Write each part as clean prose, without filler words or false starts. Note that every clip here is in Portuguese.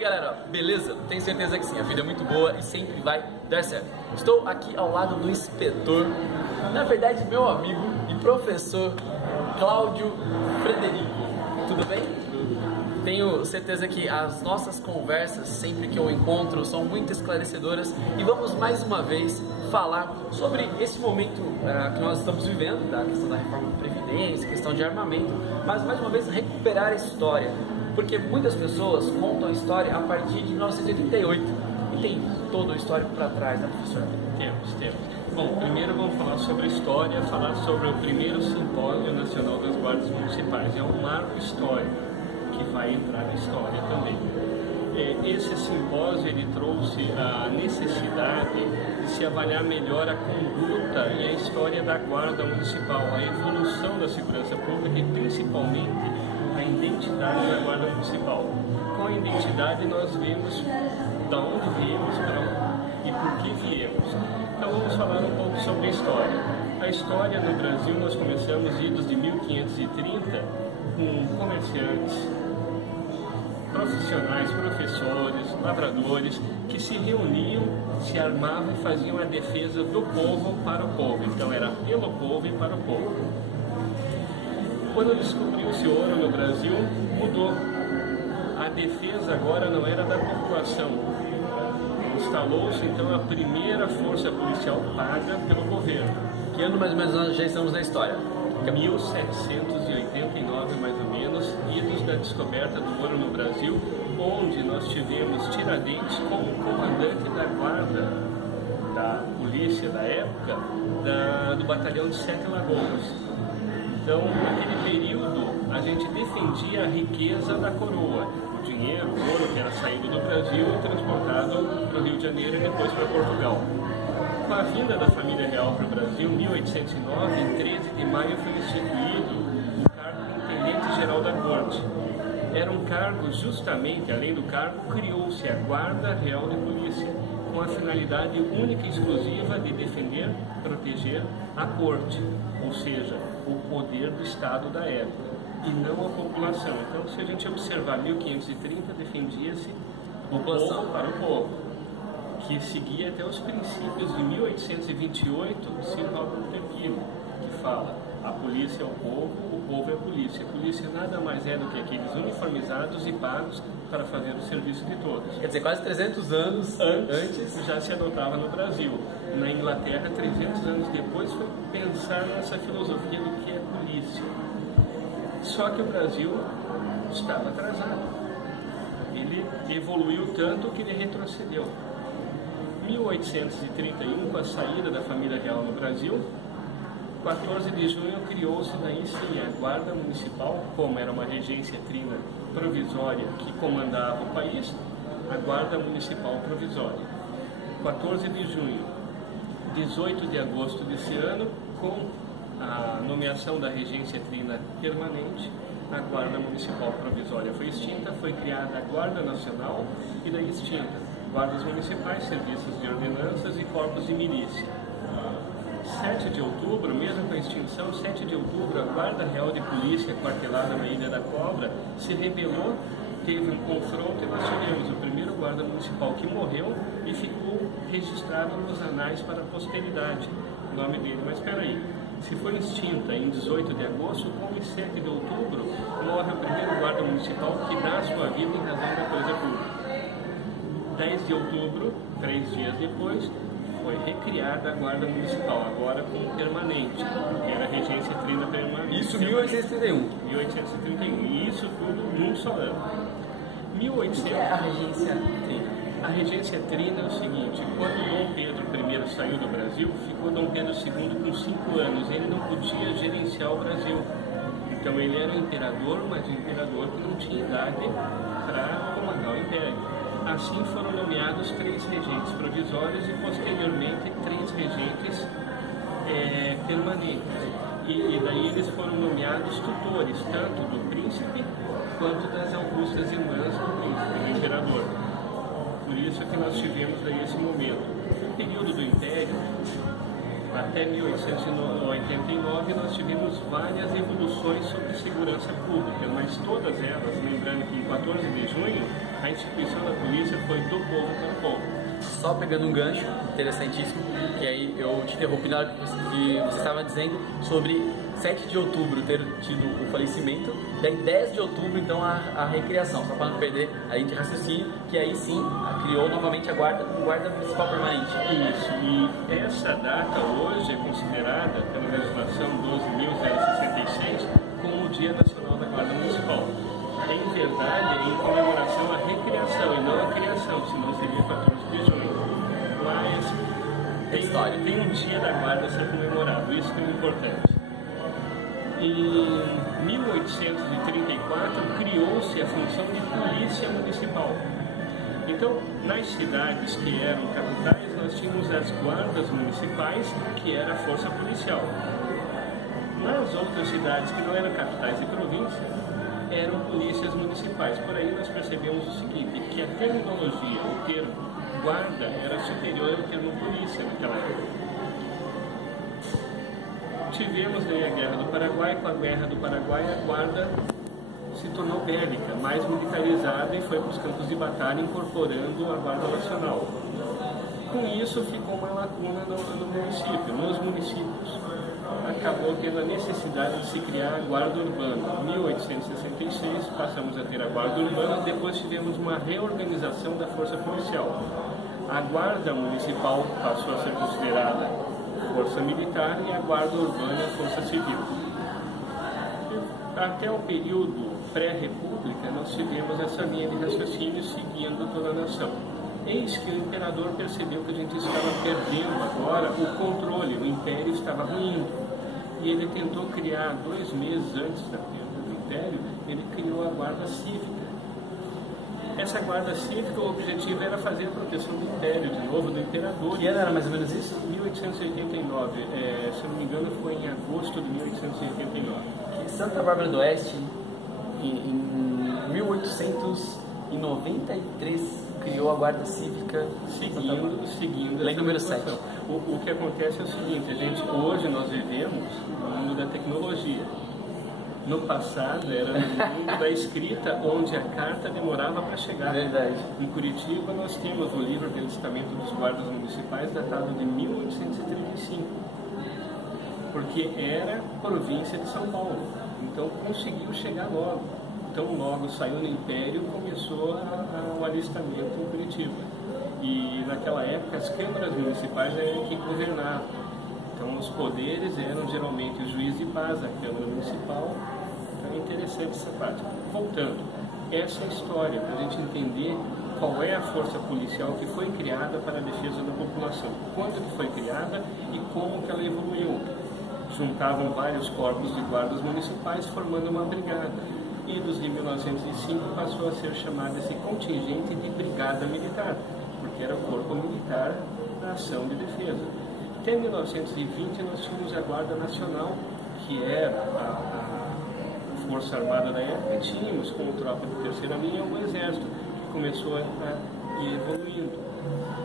galera, beleza? Tenho certeza que sim, a vida é muito boa e sempre vai dar certo. Estou aqui ao lado do inspetor, na verdade meu amigo e professor Cláudio Frederico. Tudo bem? Tenho certeza que as nossas conversas, sempre que eu encontro, são muito esclarecedoras e vamos mais uma vez falar sobre esse momento que nós estamos vivendo, da questão da reforma da Previdência, questão de armamento, mas mais uma vez recuperar a história, porque muitas pessoas contam a história a partir de 1988 e tem todo o histórico para trás, né, professor? Temos. Bom, primeiro vamos falar sobre a história, falar sobre o primeiro Simpósio Nacional das Guardas Municipais. É um marco histórico que vai entrar na história também. Esse simpósio ele trouxe a necessidade de se avaliar melhor a conduta e a história da Guarda Municipal, a evolução da segurança pública e principalmente a identidade da Guarda Municipal. Com a identidade nós vemos de onde viemos e por que viemos. Então vamos falar um pouco sobre a história. A história no Brasil nós começamos idos de 1530 com comerciantes, profissionais, professores, lavradores, que se reuniam, se armavam e faziam a defesa do povo para o povo. Então era pelo povo e para o povo. Quando descobriu-se ouro no Brasil, mudou. A defesa agora não era da população. Instalou-se então a primeira força policial paga pelo governo. Que ano mais ou menos nós já estamos na história? 1789 mais ou menos, idos da descoberta do ouro no Brasil, onde nós tivemos Tiradentes como comandante da guarda da polícia da época, do batalhão de Sete Lagoas. Então, naquele período, a gente defendia a riqueza da coroa, o dinheiro, o ouro que era saído do Brasil e transportado para o Rio de Janeiro e depois para Portugal. Com a vinda da família real para o Brasil, em 1809, em 13 de maio, foi instituído o cargo de Intendente-Geral da Corte. Era um cargo, justamente, além do cargo, criou-se a Guarda Real de Polícia, com a finalidade única e exclusiva de defender, proteger a Corte, ou seja, o poder do Estado da época, e não a população. Então, se a gente observar 1530, defendia-se o povo para o povo, que seguia até os princípios de 1828 do Ciro Álvaro Pepino, que fala: a polícia é o povo é a polícia. A polícia nada mais é do que aqueles uniformizados e pagos para fazer o serviço de todos. Quer dizer, quase 300 anos antes já se adotava no Brasil. Na Inglaterra, 300 anos depois, foi pensar nessa filosofia do que é polícia. Só que o Brasil estava atrasado. Ele evoluiu tanto que ele retrocedeu. 1831, com a saída da família real no Brasil, 14 de junho criou-se daí sim a Guarda Municipal, como era uma regência trina provisória que comandava o país, a Guarda Municipal Provisória. 14 de junho, 18 de agosto desse ano, com a nomeação da regência trina permanente, a Guarda Municipal Provisória foi extinta, foi criada a Guarda Nacional e daí extinta. Guardas Municipais, Serviços de Ordenanças e Corpos de Milícia. 7 de outubro, mesmo com a extinção, 7 de outubro, a Guarda Real de Polícia, quartelada na Ilha da Cobra, se rebelou, teve um confronto e nós tivemos o primeiro guarda municipal que morreu e ficou registrado nos anais para a posteridade, o nome dele. Mas espera aí, se foi extinta em 18 de agosto, como em 7 de outubro, morre o primeiro guarda municipal que dá a sua vida em razão da coisa pública. 10 de outubro, 3 dias depois, foi recriada a Guarda Municipal, agora como permanente, que era a regência trina permanente. Isso em 1831. 1831, e isso tudo num só ano. O que é a regência trina? A regência trina é o seguinte: quando Dom Pedro I saiu do Brasil, ficou Dom Pedro II com 5 anos, ele não podia gerenciar o Brasil. Então ele era o imperador, mas o imperador que não tinha idade para comandar o império. Assim foram nomeados 3 regentes provisórios e posteriormente 3 regentes permanentes. E daí eles foram nomeados tutores, tanto do príncipe quanto das augustas irmãs do príncipe, do imperador. Por isso que nós tivemos daí esse momento. No período do Império, até 1889, nós tivemos várias evoluções sobre segurança pública, mas todas elas, lembrando que em 14 de junho, a instituição da polícia foi do povo para o povo. Só pegando um gancho interessantíssimo, que aí eu te interrompi na hora que você estava dizendo sobre 7 de outubro ter tido o falecimento, daí 10 de outubro então a recriação, só para não perder a linha de raciocínio, que aí sim criou novamente a guarda como guarda municipal permanente. Isso, e essa data hoje é considerada pela legislação 12.066 como o Dia Nacional da Guarda Municipal. Em verdade, é em comemoração à recriação e não à criação, senão seria 14 de junho. Mas tem um dia da guarda a ser comemorado, isso que é importante. Em 1834 criou-se a função de polícia municipal. Então, nas cidades que eram capitais, nós tínhamos as guardas municipais, que era a força policial. Nas outras cidades que não eram capitais e províncias, eram polícias municipais. Por aí nós percebemos o seguinte, que a terminologia, o termo guarda, era superior ao termo polícia naquela época. Tivemos daí a Guerra do Paraguai. Com a Guerra do Paraguai, a guarda se tornou bélica, mais militarizada e foi para os campos de batalha, incorporando a Guarda Nacional. Com isso, ficou uma lacuna no município. Nos municípios, acabou tendo a necessidade de se criar a Guarda Urbana. Em 1866, passamos a ter a Guarda Urbana, depois tivemos uma reorganização da Força Policial. A Guarda Municipal passou a ser considerada Força Militar e a Guarda Urbana Força Civil. Até o período pré-república, nós tivemos essa linha de raciocínio seguindo toda a nação. Eis que o imperador percebeu que a gente estava perdendo agora o controle, o império estava ruindo. E ele tentou criar, 2 meses antes da perda do império, ele criou a Guarda Cívica. Essa Guarda Cívica, o objetivo era fazer a proteção do império, de novo, do imperador. Que ano era mais ou menos isso? 1889, se eu não me engano foi em agosto de 1889. Santa Bárbara do Oeste, em 1893, criou a Guarda Cívica seguindo lei número 7. O que acontece é o seguinte, hoje nós vivemos no mundo da tecnologia. No passado era no mundo da escrita, onde a carta demorava para chegar. Verdade. Em Curitiba nós temos o livro de alistamento dos guardas municipais datado de 1835, porque era província de São Paulo, então conseguiu chegar logo. Então logo saiu no Império, começou o alistamento em Curitiba. E naquela época as câmaras municipais eram quem governava. Então os poderes eram geralmente o juiz de paz, a Câmara Municipal. Então é interessante essa parte. Voltando, essa é a história, para a gente entender qual é a força policial que foi criada para a defesa da população, quando que foi criada e como que ela evoluiu. Juntavam vários corpos de guardas municipais formando uma brigada. E de 1905 passou a ser chamado esse contingente de brigada militar, porque era o corpo militar da ação de defesa. Até 1920 nós tínhamos a Guarda Nacional, que era a Força Armada da época, e tínhamos como tropa de terceira linha o Exército, que começou a ir evoluindo.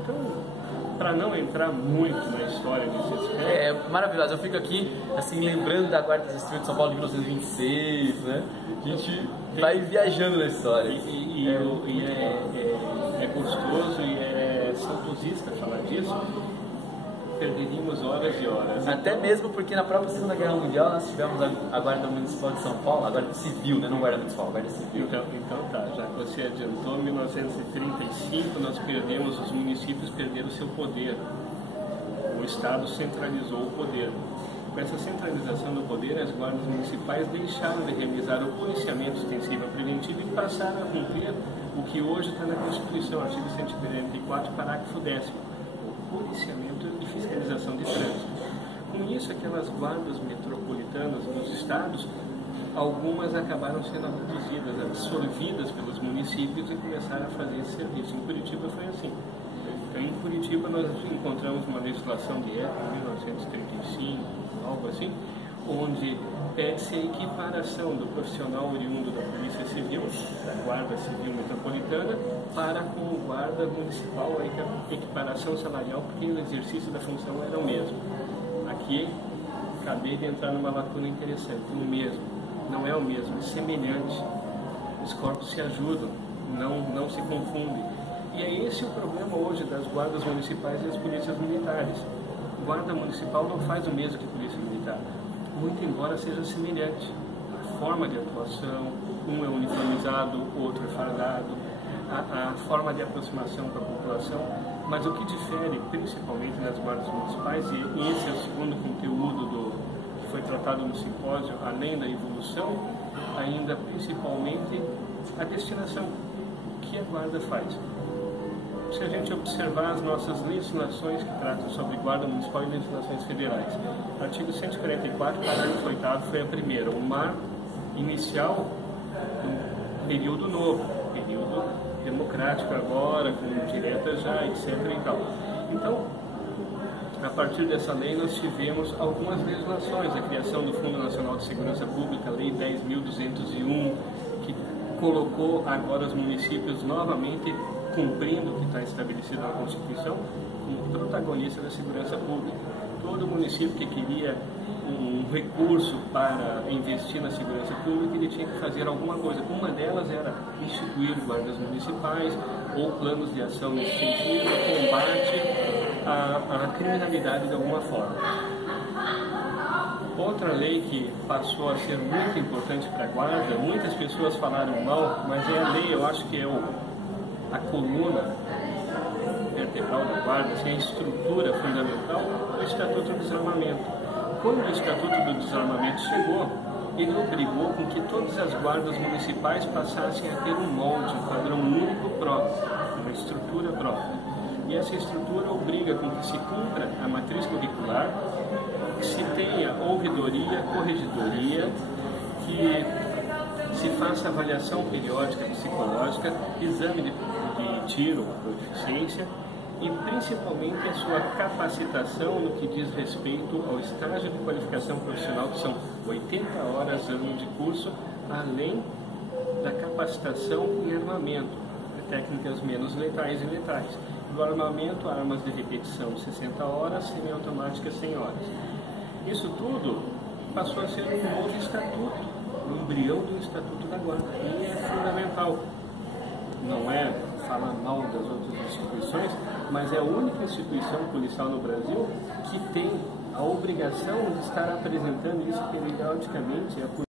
Então, para não entrar muito na história desse aspecto... É maravilhoso, eu fico aqui assim lembrando da Guarda do Distrito de São Paulo de 1926, né? A gente vai viajando na história. É gostoso e é saudosista falar disso. Perderíamos horas e horas. Até mesmo porque na própria Segunda Guerra Mundial nós tivemos a Guarda Municipal de São Paulo, a Guarda Civil, né? Não Guarda Municipal, a Guarda Civil. Então tá, já que você adiantou, em 1935 nós perdemos, os municípios perderam o seu poder. O Estado centralizou o poder. Com essa centralização do poder, as guardas municipais deixaram de realizar o policiamento ostensivo preventivo e passaram a cumprir o que hoje está na Constituição, artigo 144, parágrafo 10º, o policiamento e fiscalização de trânsito. Com isso, aquelas guardas metropolitanas dos estados, algumas acabaram sendo reduzidas, absorvidas pelos municípios e começaram a fazer esse serviço. Em Curitiba foi assim. Então, em Curitiba nós encontramos uma legislação de época, em 1935, algo assim, onde pede-se a equiparação do profissional oriundo da Polícia Civil, da Guarda Civil Metropolitana, para com o guarda municipal, a equiparação salarial, porque o exercício da função era o mesmo. Aqui, acabei de entrar numa lacuna interessante, o mesmo. Não é o mesmo, é semelhante. Os corpos se ajudam. não se confundem. E é esse o problema hoje das guardas municipais e das polícias militares. Guarda municipal não faz o mesmo que polícia militar, muito embora seja semelhante. A forma de atuação, um é uniformizado, o outro é fardado, a forma de aproximação com a população, mas o que difere principalmente nas guardas municipais, e esse é o segundo conteúdo que foi tratado no simpósio, além da evolução, ainda principalmente a destinação, o que a guarda faz. Se a gente observar as nossas legislações que tratam sobre guarda municipal e legislações federais, artigo 144, parágrafo 8º foi a primeira, o marco inicial do período novo, período democrático agora, com diretas já, etc. e tal. Então, a partir dessa lei nós tivemos algumas legislações, a criação do Fundo Nacional de Segurança Pública, a Lei 10.201, que colocou agora os municípios novamente cumprindo o que está estabelecido na Constituição como protagonista da segurança pública. Todo município que queria um recurso para investir na segurança pública, ele tinha que fazer alguma coisa. Uma delas era instituir guardas municipais ou planos de ação nesse sentido, combate à criminalidade de alguma forma. Outra lei que passou a ser muito importante para a guarda, muitas pessoas falaram mal, mas é a lei, eu acho que é a coluna vertebral da guarda, assim, a estrutura fundamental do Estatuto do Desarmamento. Quando o Estatuto do Desarmamento chegou, ele obrigou com que todas as guardas municipais passassem a ter um molde, um padrão único próprio, uma estrutura própria. E essa estrutura obriga com que se cumpra a matriz curricular, que se tenha ouvidoria, corregedoria, que se faça avaliação periódica psicológica, exame de tiro, proficiência, e principalmente a sua capacitação no que diz respeito ao estágio de qualificação profissional, que são 80 horas ano de curso, além da capacitação em armamento, técnicas menos letais e letais. Do armamento, armas de repetição 60 horas, semiautomáticas 100 horas. Isso tudo passou a ser um novo estatuto, um embrião do Estatuto da Guarda, e é fundamental. Não é falar mal das outras instituições, mas é a única instituição policial no Brasil que tem a obrigação de estar apresentando isso periodicamente